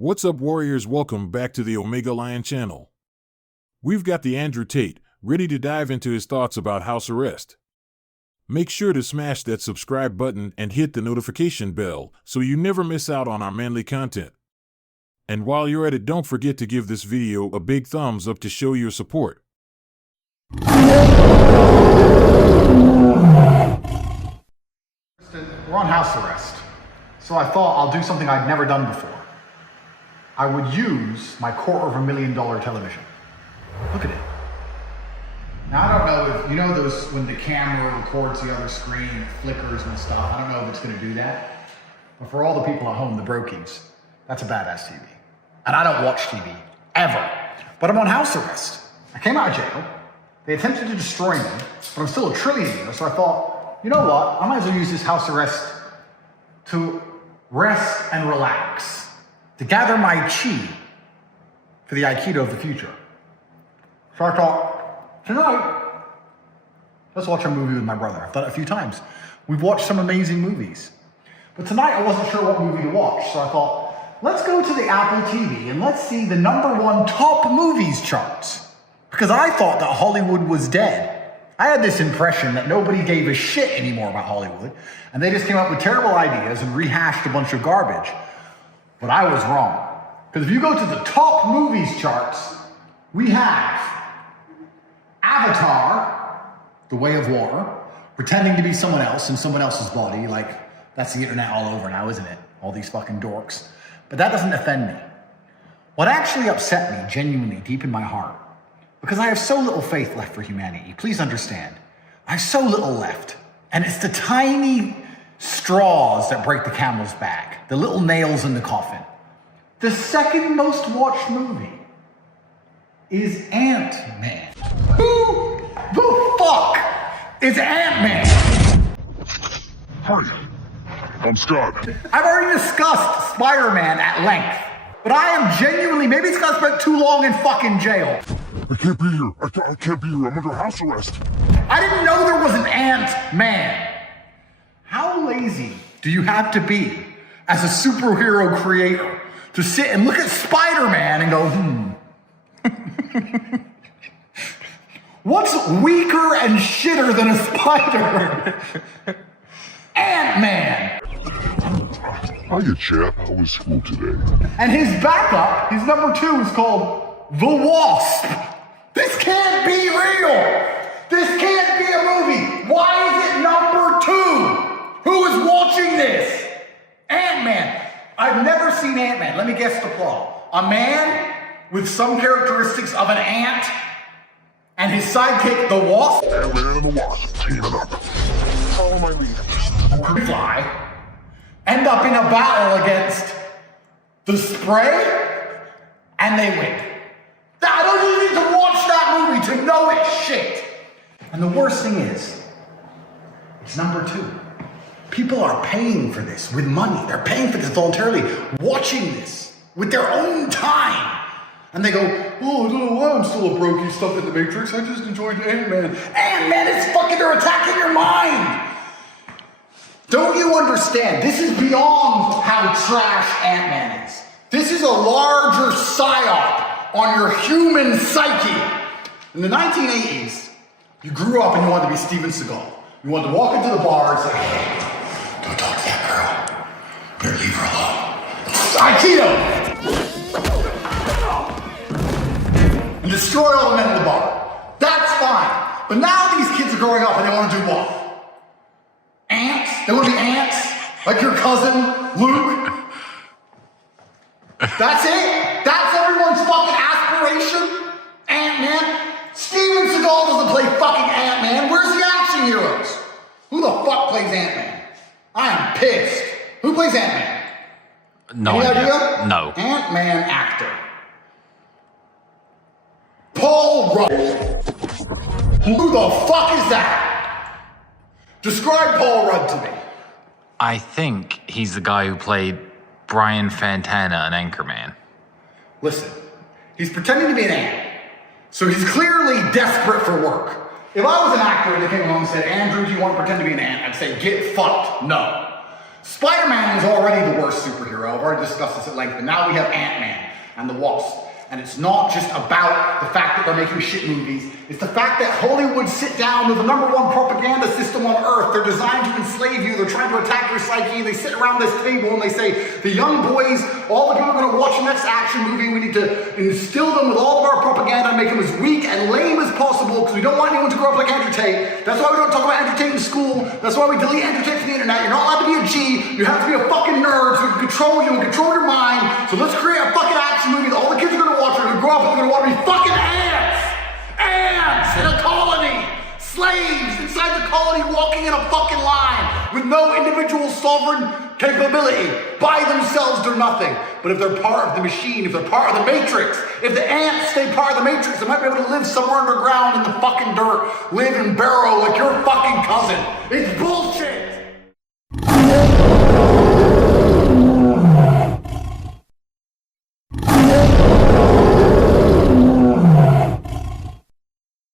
What's up, warriors? Welcome back to the Omega Lion channel. We've got the Andrew Tate ready to dive into his thoughts about house arrest. Make sure to smash that subscribe button and hit the notification bell so you never miss out on our manly content. And while you're at it, don't forget to give this video a big thumbs up to show your support. We're on house arrest, so I thought I'll do something I'd never done before. I would use my $250,000 television. Look at it. Now I don't know if, you know those, when the camera records the other screen, it flickers and stuff. I don't know if it's gonna do that. But for all the people at home, the brokies, that's a badass TV. And I don't watch TV, ever. But I'm on house arrest. I came out of jail. They attempted to destroy me, but I'm still a trillionaire, so I thought, you know what? I might as well use this house arrest to rest and relax, to gather my chi for the Aikido of the future. So I thought, tonight, let's watch a movie with my brother. I've done it a few times. We've watched some amazing movies. But tonight I wasn't sure what movie to watch, so I thought, let's go to the Apple TV and let's see the #1 top movies charts. Because I thought that Hollywood was dead. I had this impression that nobody gave a shit anymore about Hollywood, and they just came up with terrible ideas and rehashed a bunch of garbage. But I was wrong. Because if you go to the top movies charts, we have Avatar, The Way of Water, pretending to be someone else in someone else's body, like that's the internet all over now, isn't it? All these fucking dorks. But that doesn't offend me. What actually upset me, genuinely, deep in my heart, because I have so little faith left for humanity, please understand, I have so little left. And it's the tiny straws that break the camel's back, the little nails in the coffin. The second most watched movie is Ant-Man. Who the fuck is Ant-Man? Hi, I'm Scott. I've already discussed Spider-Man at length, but I am genuinely, maybe it's because I spent too long in fucking jail. I can't be here. I can't be here. I'm under house arrest. I didn't know there was an Ant-Man. How lazy do you have to be as a superhero creator to sit and look at Spider-Man and go, what's weaker and shitter than a spider? Ant-Man. Hiya, chap. How was school today? And his backup, his #2, is called The Wasp. This can't be real. This can't be a movie. Why is it #2? Who is watching this? Ant-Man. I've never seen Ant-Man. Let me guess the plot. A man with some characteristics of an ant and his sidekick, the Wasp. Ant-Man and the Wasp teaming up. Follow my lead. Fly. End up in a battle against the Spray, and they win. I don't even need to watch that movie to know it's shit. And the worst thing is, it's #2. People are paying for this with money. They're paying for this voluntarily, watching this with their own time. And they go, oh, I don't know why I'm still a brokey stuck in the Matrix. I just enjoyed Ant-Man. Ant-Man is fucking, they're attacking your mind. Don't you understand? This is beyond how trash Ant-Man is. This is a larger psyop on your human psyche. In the 1980s, you grew up and you wanted to be Steven Seagal. You wanted to walk into the bar and say, hey, don't talk to that girl. Better leave her alone. Aikido! And destroy all the men in the bar. That's fine. But now these kids are growing up and they want to do what? Ants? They want to be ants? Like your cousin, Luke? That's it? That's everyone's fucking aspiration? Ant-Man? Steven Seagal doesn't play fucking Ant-Man. Where's the action heroes? Who the fuck plays Ant-Man? I am pissed. Who plays Ant-Man? No Any idea. idea? No. Ant-Man actor. Paul Rudd. Who the fuck is that? Describe Paul Rudd to me. I think he's the guy who played Brian Fantana in Anchorman. Listen, he's pretending to be an ant. So he's clearly desperate for work. If I was an actor and they came along and said, Andrew, do you want to pretend to be an ant? I'd say, get fucked. No. Spider-Man was already the worst superhero. I've already discussed this at length, but now we have Ant-Man and the Wasp. And it's not just about the fact that they're making shit movies. It's the fact that Hollywood sit down with the #1 propaganda system on earth. They're designed to enslave you. They're trying to attack your psyche. They sit around this table and they say, the young boys, all the people are going to watch the next action movie. We need to instill them with all of our propaganda and make them as weak and lame as possible because we don't want anyone to grow up like Andrew Tate. That's why we don't talk about Andrew Tate in school. That's why we delete Andrew Tate from the internet. You're not allowed to be a G. You have to be a fucking nerd so we can control you and control your mind. So let's create a fucking action movie that all the kids are going to watch. They're going to grow up and they're going to want to be fucking ants! Ants in a colony! Slaves inside the colony walking in a fucking line with no individual sovereign capability. By themselves, they're nothing. But if they're part of the machine, if they're part of the matrix, if the ants stay part of the matrix, they might be able to live somewhere underground in the fucking dirt, live and burrow like your fucking cousin. It's bullshit!